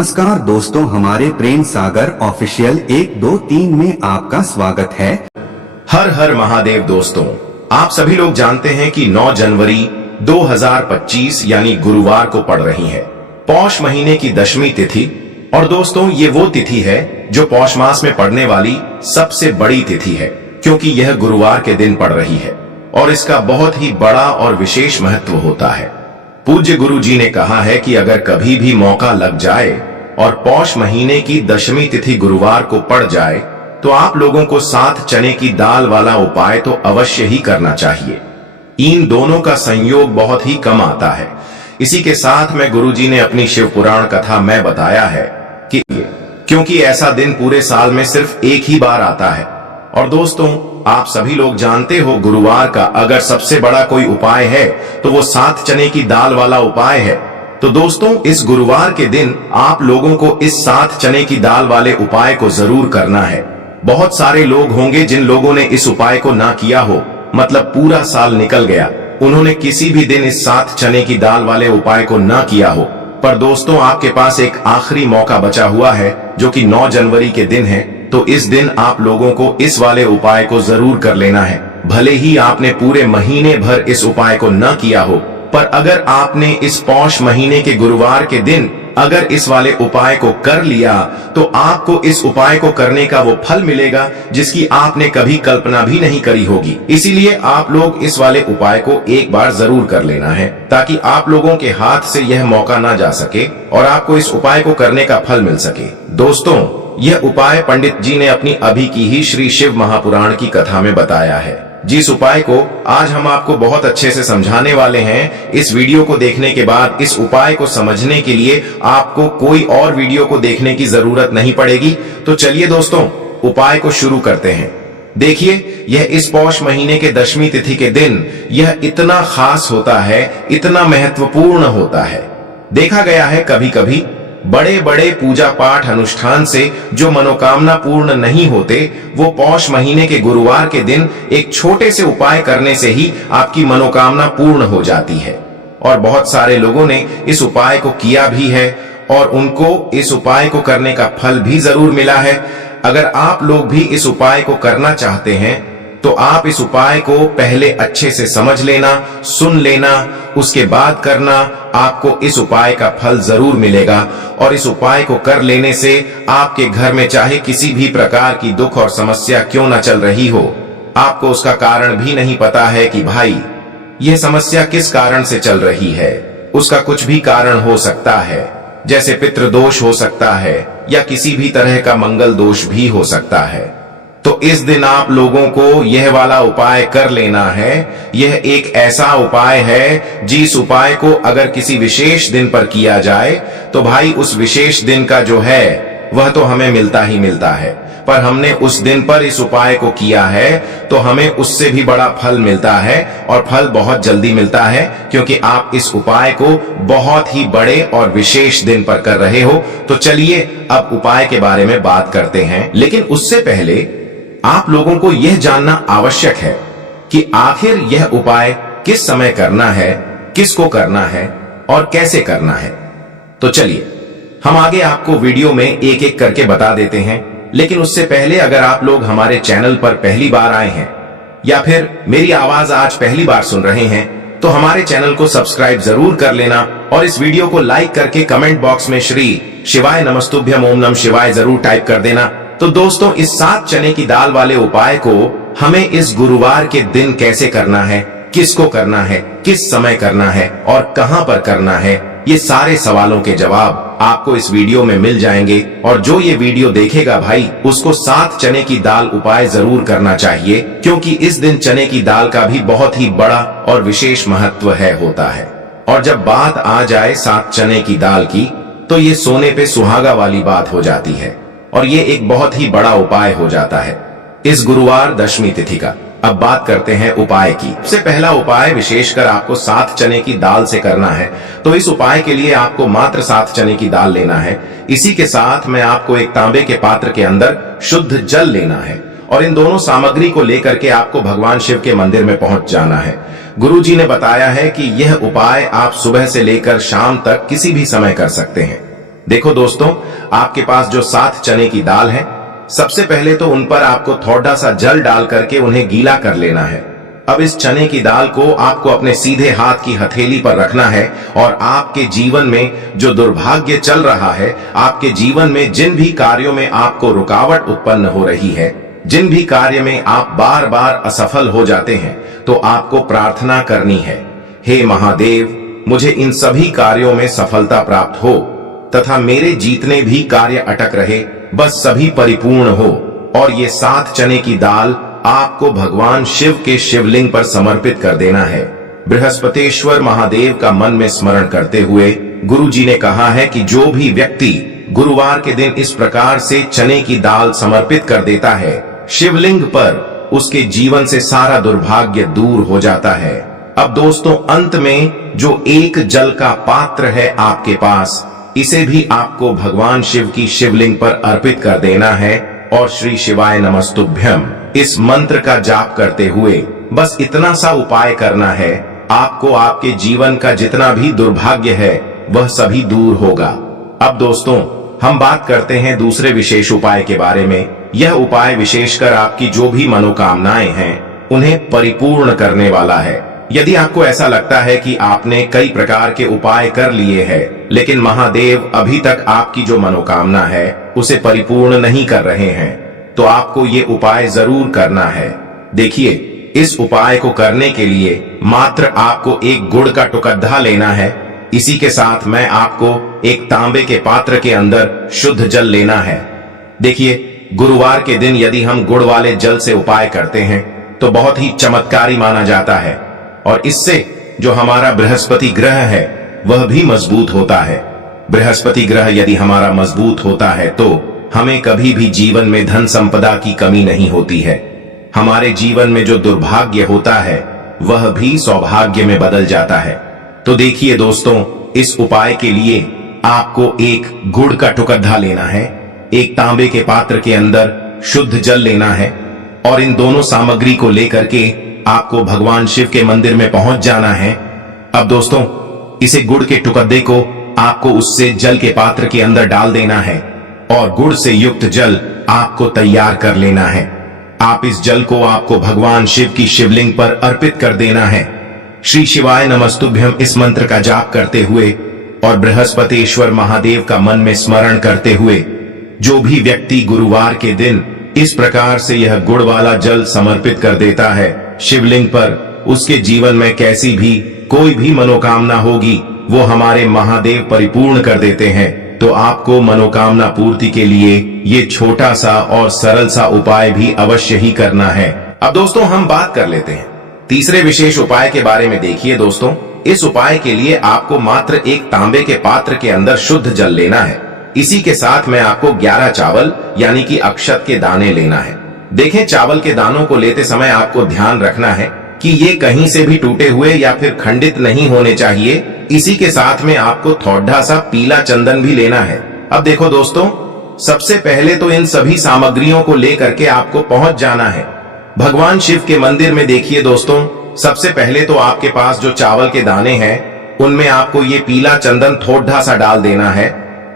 नमस्कार दोस्तों, हमारे प्रेम सागर ऑफिशियल 1 2 3 में आपका स्वागत है। हर हर महादेव। दोस्तों, आप सभी लोग जानते हैं कि 9 जनवरी 2025 यानी गुरुवार को पड़ रही है पौष महीने की दशमी तिथि। और दोस्तों, ये वो तिथि है जो पौष मास में पड़ने वाली सबसे बड़ी तिथि है, क्योंकि यह गुरुवार के दिन पड़ रही है और इसका बहुत ही बड़ा और विशेष महत्व होता है। पूज्य गुरु जी ने कहा है कि अगर कभी भी मौका लग जाए और पौष महीने की दशमी तिथि गुरुवार को पड़ जाए तो आप लोगों को 7 चने की दाल वाला उपाय तो अवश्य ही करना चाहिए। इन दोनों का संयोग बहुत ही कम आता है। इसी के साथ में गुरु जी ने अपनी शिव पुराण कथा में बताया है कि क्योंकि ऐसा दिन पूरे साल में सिर्फ एक ही बार आता है। और दोस्तों, आप सभी लोग जानते हो, गुरुवार का अगर सबसे बड़ा कोई उपाय है तो वो 7 चने की दाल वाला उपाय है। तो दोस्तों, इस गुरुवार के दिन आप लोगों को इस 7 चने की दाल वाले उपाय को जरूर करना है। बहुत सारे लोग होंगे जिन लोगों ने इस उपाय को ना किया हो, मतलब पूरा साल निकल गया, उन्होंने किसी भी दिन इस 7 चने की दाल वाले उपाय को ना किया हो। पर दोस्तों, आपके पास एक आखिरी मौका बचा हुआ है जो कि 9 जनवरी के दिन है। तो इस दिन आप लोगों को इस वाले उपाय को जरूर कर लेना है। भले ही आपने पूरे महीने भर इस उपाय को न किया हो, पर अगर आपने इस पौष महीने के गुरुवार के दिन अगर इस वाले उपाय को कर लिया तो आपको इस उपाय को करने का वो फल मिलेगा जिसकी आपने कभी कल्पना भी नहीं करी होगी। इसीलिए आप लोग इस वाले उपाय को एक बार जरूर कर लेना है, ताकि आप लोगों के हाथ से यह मौका ना जा सके और आपको इस उपाय को करने का फल मिल सके। दोस्तों, यह उपाय पंडित जी ने अपनी अभी की ही श्री शिव महापुराण की कथा में बताया है, जिस उपाय को आज हम आपको बहुत अच्छे से समझाने वाले हैं। इस वीडियो को देखने के बाद इस उपाय को समझने के लिए आपको कोई और वीडियो को देखने की जरूरत नहीं पड़ेगी। तो चलिए दोस्तों, उपाय को शुरू करते हैं। देखिए, यह इस पौष महीने के दशमी तिथि के दिन यह इतना खास होता है, इतना महत्वपूर्ण होता है। देखा गया है कभी कभी बड़े बड़े पूजा पाठ अनुष्ठान से जो मनोकामना पूर्ण नहीं होते, वो पौष महीने के गुरुवार के दिन एक छोटे से उपाय करने से ही आपकी मनोकामना पूर्ण हो जाती है। और बहुत सारे लोगों ने इस उपाय को किया भी है और उनको इस उपाय को करने का फल भी जरूर मिला है। अगर आप लोग भी इस उपाय को करना चाहते हैं तो आप इस उपाय को पहले अच्छे से समझ लेना, सुन लेना, उसके बाद करना। आपको इस उपाय का फल जरूर मिलेगा और इस उपाय को कर लेने से आपके घर में चाहे किसी भी प्रकार की दुख और समस्या क्यों न चल रही हो, आपको उसका कारण भी नहीं पता है कि भाई यह समस्या किस कारण से चल रही है। उसका कुछ भी कारण हो सकता है, जैसे पितृदोष हो सकता है या किसी भी तरह का मंगल दोष भी हो सकता है। तो इस दिन आप लोगों को यह वाला उपाय कर लेना है। यह एक ऐसा उपाय है जिस उपाय को अगर किसी विशेष दिन पर किया जाए तो भाई उस विशेष दिन का जो है वह तो हमें मिलता ही मिलता है। पर हमने उस दिन पर इस उपाय को किया है तो हमें उससे भी बड़ा फल मिलता है, और फल बहुत जल्दी मिलता है, क्योंकि आप इस उपाय को बहुत ही बड़े और विशेष दिन पर कर रहे हो। तो चलिए अब उपाय के बारे में बात करते हैं। लेकिन उससे पहले आप लोगों को यह जानना आवश्यक है कि आखिर यह उपाय किस समय करना है, किसको करना है और कैसे करना है। तो चलिए हम आगे आपको वीडियो में एक एक करके बता देते हैं। लेकिन उससे पहले अगर आप लोग हमारे चैनल पर पहली बार आए हैं या फिर मेरी आवाज आज पहली बार सुन रहे हैं तो हमारे चैनल को सब्सक्राइब जरूर कर लेना और इस वीडियो को लाइक करके कमेंट बॉक्स में श्री शिवाय नमस्तुभ्यम ओम नमः शिवाय जरूर टाइप कर देना। तो दोस्तों, इस 7 चने की दाल वाले उपाय को हमें इस गुरुवार के दिन कैसे करना है, किसको करना है, किस समय करना है और कहां पर करना है, ये सारे सवालों के जवाब आपको इस वीडियो में मिल जाएंगे। और जो ये वीडियो देखेगा भाई, उसको 7 चने की दाल उपाय जरूर करना चाहिए, क्योंकि इस दिन चने की दाल का भी बहुत ही बड़ा और विशेष महत्व होता है। और जब बात आ जाए 7 चने की दाल की, तो ये सोने पे सुहागा वाली बात हो जाती है और ये एक बहुत ही बड़ा उपाय हो जाता है इस गुरुवार दशमी तिथि का। अब बात करते हैं उपाय की। सबसे पहला उपाय विशेषकर आपको 7 चने की दाल से करना है। तो इस उपाय के लिए आपको मात्र 7 चने की दाल लेना है। इसी के साथ में आपको एक तांबे के पात्र के अंदर शुद्ध जल लेना है और इन दोनों सामग्री को लेकर के आपको भगवान शिव के मंदिर में पहुंच जाना है। गुरु जी ने बताया है कि यह उपाय आप सुबह से लेकर शाम तक किसी भी समय कर सकते हैं। देखो दोस्तों, आपके पास जो 7 चने की दाल है, सबसे पहले तो उन पर आपको थोड़ा सा जल डाल करके उन्हें गीला कर लेना है। अब इस चने की दाल को आपको अपने सीधे हाथ की हथेली पर रखना है और आपके जीवन में जो दुर्भाग्य चल रहा है, आपके जीवन में जिन भी कार्यों में आपको रुकावट उत्पन्न हो रही है, जिन भी कार्य में आप बार बार असफल हो जाते हैं, तो आपको प्रार्थना करनी है, हे महादेव, मुझे इन सभी कार्यों में सफलता प्राप्त हो तथा मेरे जितने भी कार्य अटक रहे बस सभी परिपूर्ण हो। और ये 7 चने की दाल आपको भगवान शिव के शिवलिंग पर समर्पित कर देना है। बृहस्पतेश्वर महादेव का मन में स्मरण करते हुए गुरुजी ने कहा है कि जो भी व्यक्ति गुरुवार के दिन इस प्रकार से चने की दाल समर्पित कर देता है शिवलिंग पर, उसके जीवन से सारा दुर्भाग्य दूर हो जाता है। अब दोस्तों, अंत में जो एक जल का पात्र है आपके पास, इसे भी आपको भगवान शिव की शिवलिंग पर अर्पित कर देना है और श्री शिवाय नमस्तुभ्यम इस मंत्र का जाप करते हुए बस इतना सा उपाय करना है, आपको आपके जीवन का जितना भी दुर्भाग्य है वह सभी दूर होगा। अब दोस्तों, हम बात करते हैं दूसरे विशेष उपाय के बारे में। यह उपाय विशेषकर आपकी जो भी मनोकामनाएं हैं उन्हें परिपूर्ण करने वाला है। यदि आपको ऐसा लगता है कि आपने कई प्रकार के उपाय कर लिए हैं, लेकिन महादेव अभी तक आपकी जो मनोकामना है उसे परिपूर्ण नहीं कर रहे हैं, तो आपको ये उपाय जरूर करना है। देखिए, इस उपाय को करने के लिए मात्र आपको एक गुड़ का टुकड़ा लेना है। इसी के साथ मैं आपको एक तांबे के पात्र के अंदर शुद्ध जल लेना है। देखिए, गुरुवार के दिन यदि हम गुड़ वाले जल से उपाय करते हैं तो बहुत ही चमत्कारी माना जाता है और इससे जो हमारा बृहस्पति ग्रह है वह भी मजबूत होता है। बृहस्पति ग्रह यदि हमारा मजबूत होता है तो हमें कभी भी जीवन में धन संपदा की कमी नहीं होती है। हमारे जीवन में जो दुर्भाग्य होता है वह भी सौभाग्य में बदल जाता है। तो देखिए दोस्तों, इस उपाय के लिए आपको एक गुड़ का टुकड़ा लेना है, एक तांबे के पात्र के अंदर शुद्ध जल लेना है और इन दोनों सामग्री को लेकर के आपको भगवान शिव के मंदिर में पहुंच जाना है। अब दोस्तों, इसे गुड़ के टुकड़े को आपको उससे जल के पात्र के अंदर डाल देना है और गुड़ से युक्त जल आपको तैयार कर लेना है। आप इस जल को आपको भगवान शिव की शिवलिंग पर अर्पित कर देना है। श्री शिवाय नमस्तुभ्यम इस मंत्र का जाप करते हुए और बृहस्पतेश्वर महादेव का मन में स्मरण करते हुए जो भी व्यक्ति गुरुवार के दिन इस प्रकार से यह गुड़ वाला जल समर्पित कर देता है शिवलिंग पर, उसके जीवन में कैसी भी कोई भी मनोकामना होगी वो हमारे महादेव परिपूर्ण कर देते हैं। तो आपको मनोकामना पूर्ति के लिए ये छोटा सा और सरल सा उपाय भी अवश्य ही करना है। अब दोस्तों, हम बात कर लेते हैं तीसरे विशेष उपाय के बारे में। देखिए दोस्तों, इस उपाय के लिए आपको मात्र एक तांबे के पात्र के अंदर शुद्ध जल लेना है। इसी के साथ में आपको 11 चावल यानी कि अक्षत के दाने लेना है। देखें, चावल के दानों को लेते समय आपको ध्यान रखना है कि ये कहीं से भी टूटे हुए या फिर खंडित नहीं होने चाहिए। इसी के साथ में आपको थोड़ा सा पीला चंदन भी लेना है। अब देखो दोस्तों, सबसे पहले तो इन सभी सामग्रियों को लेकर के आपको पहुंच जाना है भगवान शिव के मंदिर में। देखिए दोस्तों, सबसे पहले तो आपके पास जो चावल के दाने हैं उनमें आपको ये पीला चंदन थोड़ा सा डाल देना है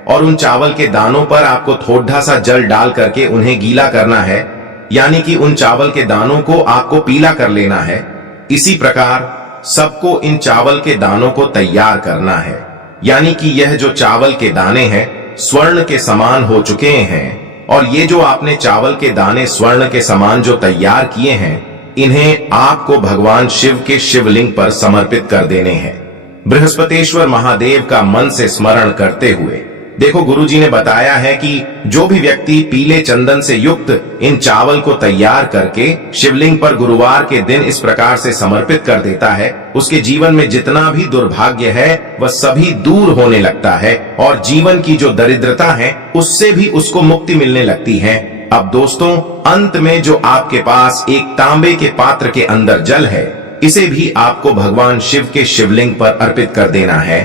और उन चावल के दानों पर आपको थोड़ा सा जल डाल करके उन्हें गीला करना है, यानी कि उन चावल के दानों को आपको पीला कर लेना है। इसी प्रकार सबको इन चावल के दानों को तैयार करना है, यानी कि यह जो चावल के दाने हैं स्वर्ण के समान हो चुके हैं और ये जो आपने चावल के दाने स्वर्ण के समान जो तैयार किए हैं, इन्हें आपको भगवान शिव के शिवलिंग पर समर्पित कर देने हैं बृहस्पतेश्वर महादेव का मन से स्मरण करते हुए। देखो, गुरुजी ने बताया है कि जो भी व्यक्ति पीले चंदन से युक्त इन चावल को तैयार करके शिवलिंग पर गुरुवार के दिन इस प्रकार से समर्पित कर देता है, उसके जीवन में जितना भी दुर्भाग्य है वह सभी दूर होने लगता है और जीवन की जो दरिद्रता है उससे भी उसको मुक्ति मिलने लगती है। अब दोस्तों, अंत में जो आपके पास एक तांबे के पात्र के अंदर जल है, इसे भी आपको भगवान शिव के शिवलिंग पर अर्पित कर देना है।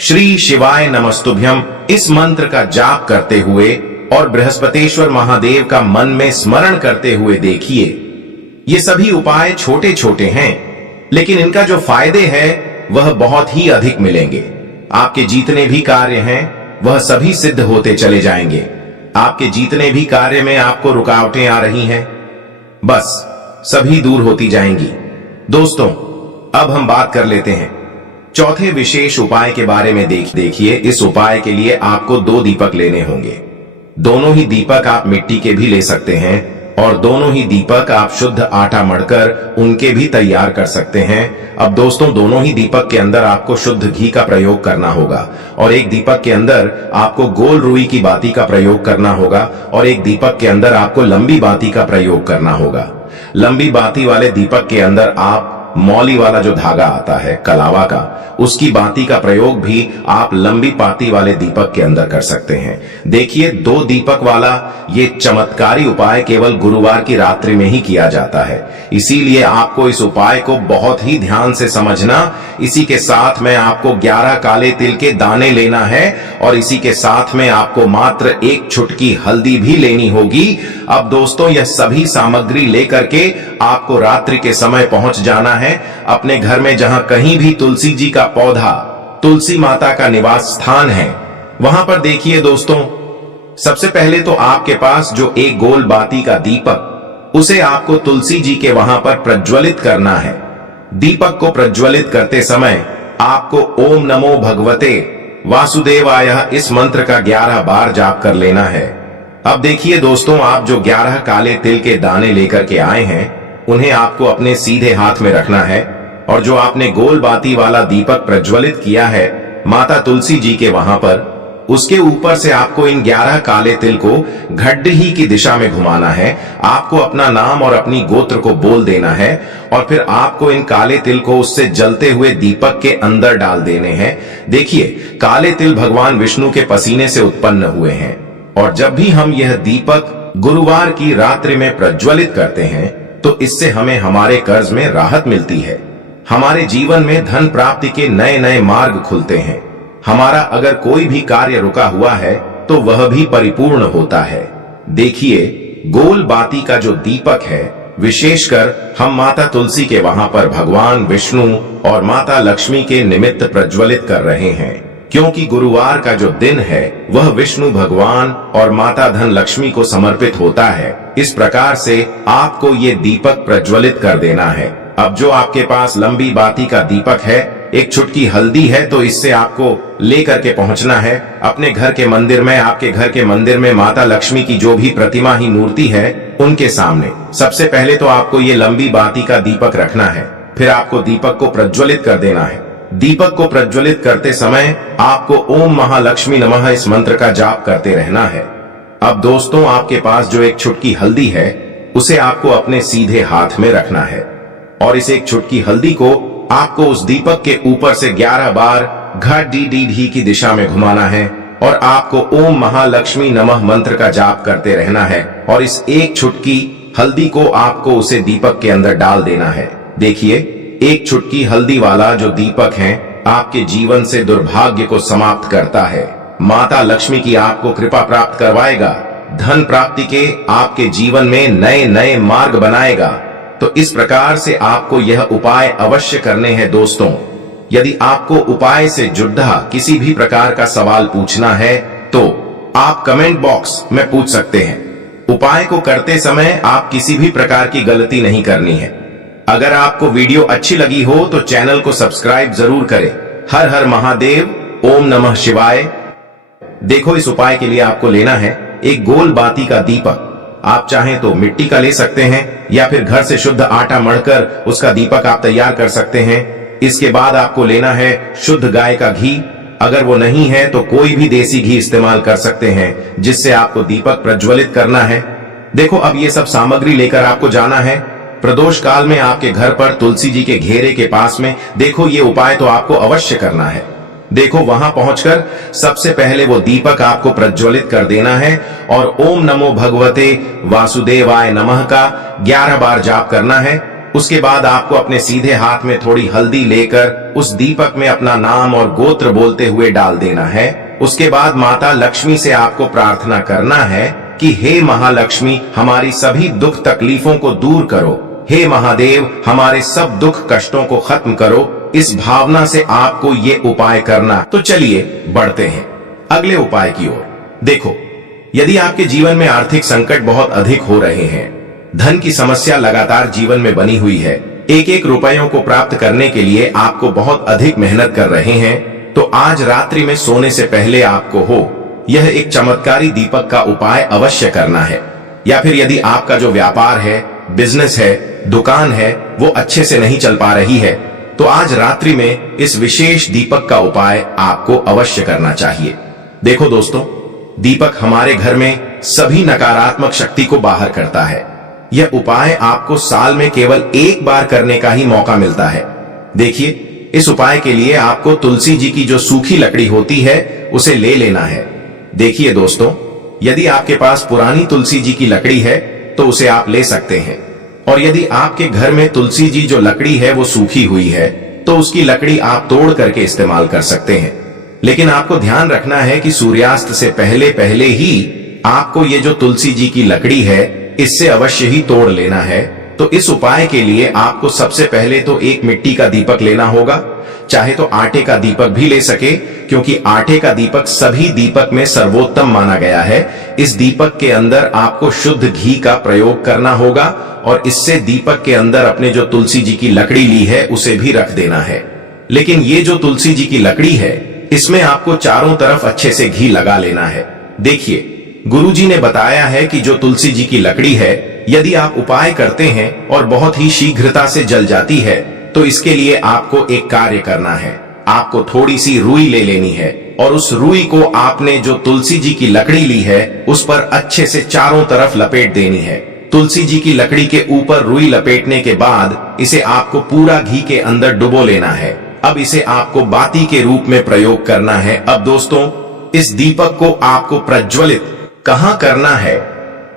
श्री शिवाय नमस्तुभ्यम इस मंत्र का जाप करते हुए और बृहस्पतेश्वर महादेव का मन में स्मरण करते हुए देखिए, ये सभी उपाय छोटे छोटे हैं लेकिन इनका जो फायदे है वह बहुत ही अधिक मिलेंगे। आपके जितने भी कार्य हैं वह सभी सिद्ध होते चले जाएंगे। आपके जितने भी कार्य में आपको रुकावटें आ रही हैं, बस सभी दूर होती जाएंगी। दोस्तों, अब हम बात कर लेते हैं चौथे विशेष उपाय के बारे में। देखिए, इस उपाय के लिए आपको 2 दीपक लेने होंगे। दोनों ही दीपक आप मिट्टी के भी ले सकते हैं और दोनों ही दीपक आप शुद्ध आटा मढ़कर उनके भी तैयार कर सकते हैं। अब दोस्तों, दोनों ही दीपक के अंदर आपको शुद्ध घी का प्रयोग करना होगा और एक दीपक के अंदर आपको गोल रुई की बाती का प्रयोग करना होगा और एक दीपक के अंदर आपको लंबी बाती का प्रयोग करना होगा। लंबी बाती वाले दीपक के अंदर आप मौली वाला जो धागा आता है कलावा का, उसकी बाती का प्रयोग भी आप लंबी बाती वाले दीपक के अंदर कर सकते हैं। देखिए, 2 दीपक वाला ये चमत्कारी उपाय केवल गुरुवार की रात्रि में ही किया जाता है, इसीलिए आपको इस उपाय को बहुत ही ध्यान से समझना। इसी के साथ में आपको 11 काले तिल के दाने लेना है और इसी के साथ में आपको मात्र 1 चुटकी हल्दी भी लेनी होगी। अब दोस्तों, यह सभी सामग्री लेकर के आपको रात्रि के समय पहुंच जाना है अपने घर में, जहां कहीं भी तुलसी जी का पौधा, तुलसी माता का निवास स्थान है, वहां पर देखिए दोस्तों, सबसे पहले तो आपके पास जो एक गोल बाती का दीपक, उसे आपको तुलसी जी के वहां पर प्रज्वलित करना है। दीपक को प्रज्वलित करते समय आपको ओम नमो भगवते वासुदेवाय इस मंत्र का 11 बार जाप कर लेना है। अब देखिए दोस्तों, आप जो 11 काले तिल के दाने लेकर के आए हैं, उन्हें आपको अपने सीधे हाथ में रखना है और जो आपने गोल बाती वाला दीपक प्रज्वलित किया है माता तुलसी जी के वहां पर, उसके ऊपर से आपको इन 11 काले तिल को घड्डी की दिशा में घुमाना है। आपको अपना नाम और अपनी गोत्र को बोल देना है और फिर आपको इन काले तिल को उससे जलते हुए दीपक के अंदर डाल देने हैं। देखिए, काले तिल भगवान विष्णु के पसीने से उत्पन्न हुए हैं और जब भी हम यह दीपक गुरुवार की रात्रि में प्रज्वलित करते हैं तो इससे हमें हमारे कर्ज में राहत मिलती है, हमारे जीवन में धन प्राप्ति के नए नए मार्ग खुलते हैं, हमारा अगर कोई भी कार्य रुका हुआ है तो वह भी परिपूर्ण होता है। देखिए, गोल बाती का जो दीपक है, विशेषकर हम माता तुलसी के वहां पर भगवान विष्णु और माता लक्ष्मी के निमित्त प्रज्वलित कर रहे हैं, क्योंकि गुरुवार का जो दिन है वह विष्णु भगवान और माता धन लक्ष्मी को समर्पित होता है। इस प्रकार से आपको ये दीपक प्रज्वलित कर देना है। अब जो आपके पास लंबी बाती का दीपक है, 1 चुटकी हल्दी है, तो इससे आपको लेकर के पहुंचना है अपने घर के मंदिर में। आपके घर के मंदिर में माता लक्ष्मी की जो भी प्रतिमा ही मूर्ति है, उनके सामने सबसे पहले तो आपको ये लंबी बाती का दीपक रखना है, फिर आपको दीपक को प्रज्वलित कर देना है। दीपक को प्रज्वलित करते समय आपको ओम महालक्ष्मी नमः इस मंत्र का जाप करते रहना है। अब दोस्तों, आपके पास जो 1 चुटकी हल्दी है, उसे आपको अपने सीधे हाथ में रखना है और इस 1 चुटकी हल्दी को आपको उस दीपक के ऊपर से 11 बार घड़ी की दिशा में घुमाना है और आपको ओम महालक्ष्मी नमः मंत्र का जाप करते रहना है और इस 1 चुटकी हल्दी को आपको उसे दीपक के अंदर डाल देना है। देखिए, 1 चुटकी हल्दी वाला जो दीपक है आपके जीवन से दुर्भाग्य को समाप्त करता है, माता लक्ष्मी की आपको कृपा प्राप्त करवाएगा, धन प्राप्ति के आपके जीवन में नए नए मार्ग बनाएगा। तो इस प्रकार से आपको यह उपाय अवश्य करने हैं दोस्तों। यदि आपको उपाय से जुड़ा किसी भी प्रकार का सवाल पूछना है तो आप कमेंट बॉक्स में पूछ सकते हैं। उपाय को करते समय आप किसी भी प्रकार की गलती नहीं करनी है। अगर आपको वीडियो अच्छी लगी हो तो चैनल को सब्सक्राइब जरूर करें। हर हर महादेव, ओम नमः शिवाय। देखो, इस उपाय के लिए आपको लेना है 1 गोल बाती का दीपक। आप चाहें तो मिट्टी का ले सकते हैं या फिर घर से शुद्ध आटा मढ़कर उसका दीपक आप तैयार कर सकते हैं। इसके बाद आपको लेना है शुद्ध गाय का घी। अगर वो नहीं है तो कोई भी देसी घी इस्तेमाल कर सकते हैं, जिससे आपको दीपक प्रज्वलित करना है। देखो, अब ये सब सामग्री लेकर आपको जाना है प्रदोष काल में आपके घर पर तुलसी जी के घेरे के पास में। देखो, ये उपाय तो आपको अवश्य करना है। देखो, वहां पहुंचकर सबसे पहले वो दीपक आपको प्रज्वलित कर देना है और ओम नमो भगवते वासुदेवाय नमः का 11 बार जाप करना है। उसके बाद आपको अपने सीधे हाथ में थोड़ी हल्दी लेकर उस दीपक में अपना नाम और गोत्र बोलते हुए डाल देना है। उसके बाद माता लक्ष्मी से आपको प्रार्थना करना है कि हे महालक्ष्मी, हमारी सभी दुख तकलीफों को दूर करो। हे महादेव, हमारे सब दुख कष्टों को खत्म करो। इस भावना से आपको ये उपाय करना। तो चलिए बढ़ते हैं। अगले उपाय की ओर। देखो, यदि आपके जीवन में आर्थिक संकट बहुत अधिक हो रहे हैं, धन की समस्या लगातार जीवन में बनी हुई है, एक एक रुपयों को प्राप्त करने के लिए आपको बहुत अधिक मेहनत कर रहे हैं, तो आज रात्रि में सोने से पहले आपको यह एक चमत्कारी दीपक का उपाय अवश्य करना है। या फिर यदि आपका जो व्यापार है, बिजनेस है, दुकान है, वो अच्छे से नहीं चल पा रही है, तो आज रात्रि में इस विशेष दीपक का उपाय आपको अवश्य करना चाहिए। देखो दोस्तों, दीपक हमारे घर में सभी नकारात्मक शक्ति को बाहर करता है। यह उपाय आपको साल में केवल एक बार करने का ही मौका मिलता है। देखिए, इस उपाय के लिए आपको तुलसी जी की जो सूखी लकड़ी होती है उसे ले लेना है। देखिए दोस्तों, यदि आपके पास पुरानी तुलसी जी की लकड़ी है तो उसे आप ले सकते हैं, और यदि आपके घर में तुलसी जी जो लकड़ी है वो सूखी हुई है तो उसकी लकड़ी आप तोड़ करके इस्तेमाल कर सकते हैं। लेकिन आपको ध्यान रखना है कि सूर्यास्त से पहले पहले ही आपको ये जो तुलसी जी की लकड़ी है इससे अवश्य ही तोड़ लेना है। तो इस उपाय के लिए आपको सबसे पहले तो एक मिट्टी का दीपक लेना होगा, चाहे तो आटे का दीपक भी ले सके, क्योंकि आटे का दीपक सभी दीपक में सर्वोत्तम माना गया है। इस दीपक के अंदर आपको शुद्ध घी का प्रयोग करना होगा और इससे दीपक के अंदर अपने जो तुलसी जी की लकड़ी ली है उसे भी रख देना है। लेकिन ये जो तुलसी जी की लकड़ी है इसमें आपको चारों तरफ अच्छे से घी लगा लेना है। देखिए, गुरुजी ने बताया है कि जो तुलसी जी की लकड़ी है यदि आप उपाय करते हैं और बहुत ही शीघ्रता से जल जाती है तो इसके लिए आपको एक कार्य करना है। आपको थोड़ी सी रुई ले लेनी है और उस रुई को आपने जो तुलसी जी की लकड़ी ली है उस पर अच्छे से चारों तरफ लपेट देनी है। तुलसी जी की लकड़ी के ऊपर रुई लपेटने के बाद इसे आपको पूरा घी के अंदर डुबो लेना है। अब इसे आपको बाती के रूप में प्रयोग करना है। अब दोस्तों, इस दीपक को आपको प्रज्वलित कहां करना है?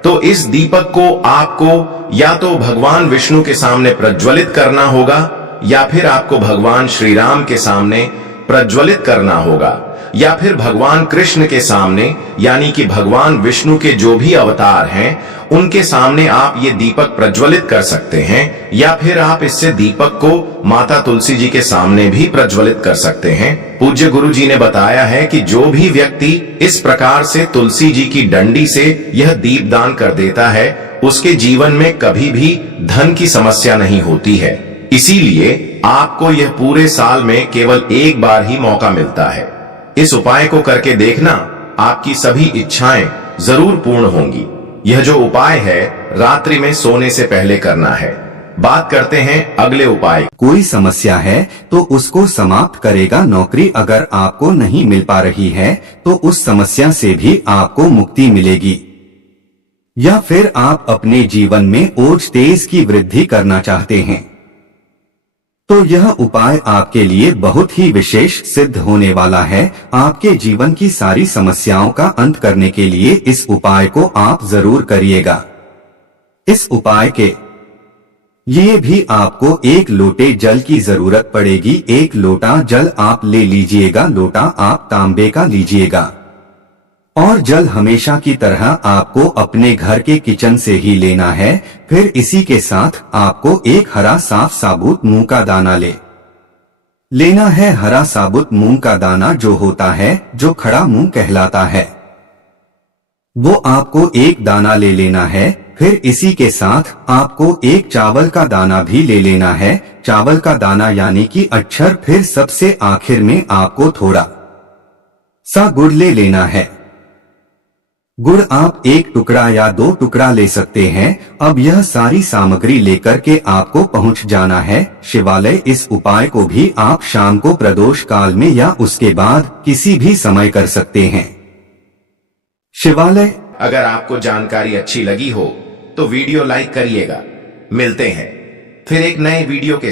तो इस दीपक को आपको या तो भगवान विष्णु के सामने प्रज्वलित करना होगा या फिर आपको भगवान श्री राम के सामने प्रज्वलित करना होगा, या फिर भगवान कृष्ण के सामने, यानी कि भगवान विष्णु के जो भी अवतार हैं उनके सामने आप ये दीपक प्रज्वलित कर सकते हैं, या फिर आप इससे दीपक को माता तुलसी जी के सामने भी प्रज्वलित कर सकते हैं। पूज्य गुरु जी ने बताया है कि जो भी व्यक्ति इस प्रकार से तुलसी जी की डंडी से यह दीपदान कर देता है उसके जीवन में कभी भी धन की समस्या नहीं होती है। इसीलिए आपको यह पूरे साल में केवल एक बार ही मौका मिलता है। इस उपाय को करके देखना, आपकी सभी इच्छाएं जरूर पूर्ण होंगी। यह जो उपाय है रात्रि में सोने से पहले करना है। बात करते हैं अगले उपाय। कोई समस्या है तो उसको समाप्त करेगा। नौकरी अगर आपको नहीं मिल पा रही है तो उस समस्या से भी आपको मुक्ति मिलेगी। या फिर आप अपने जीवन में ओज तेज की वृद्धि करना चाहते हैं तो यह उपाय आपके लिए बहुत ही विशेष सिद्ध होने वाला है। आपके जीवन की सारी समस्याओं का अंत करने के लिए इस उपाय को आप जरूर करिएगा। इस उपाय के ये भी आपको एक लोटे जल की जरूरत पड़ेगी। एक लोटा जल आप ले लीजिएगा। लोटा आप तांबे का लीजिएगा और जल हमेशा की तरह आपको अपने घर के किचन से ही लेना है। फिर इसी के साथ आपको एक हरा साफ साबुत मूंग का दाना लेना है। हरा साबुत मूंग का दाना जो होता है, जो खड़ा मूंग कहलाता है, वो आपको एक दाना ले लेना है। फिर इसी के साथ आपको एक चावल का दाना भी ले लेना है। चावल का दाना यानी कि अक्षर। फिर सबसे आखिर में आपको थोड़ा सा गुड़ ले लेना है। गुड़ आप एक टुकड़ा या 2 टुकड़ा ले सकते हैं। अब यह सारी सामग्री लेकर के आपको पहुंच जाना है शिवालय। इस उपाय को भी आप शाम को प्रदोष काल में या उसके बाद किसी भी समय कर सकते हैं। शिवालय। अगर आपको जानकारी अच्छी लगी हो तो वीडियो लाइक करिएगा। मिलते हैं फिर एक नए वीडियो के साथ।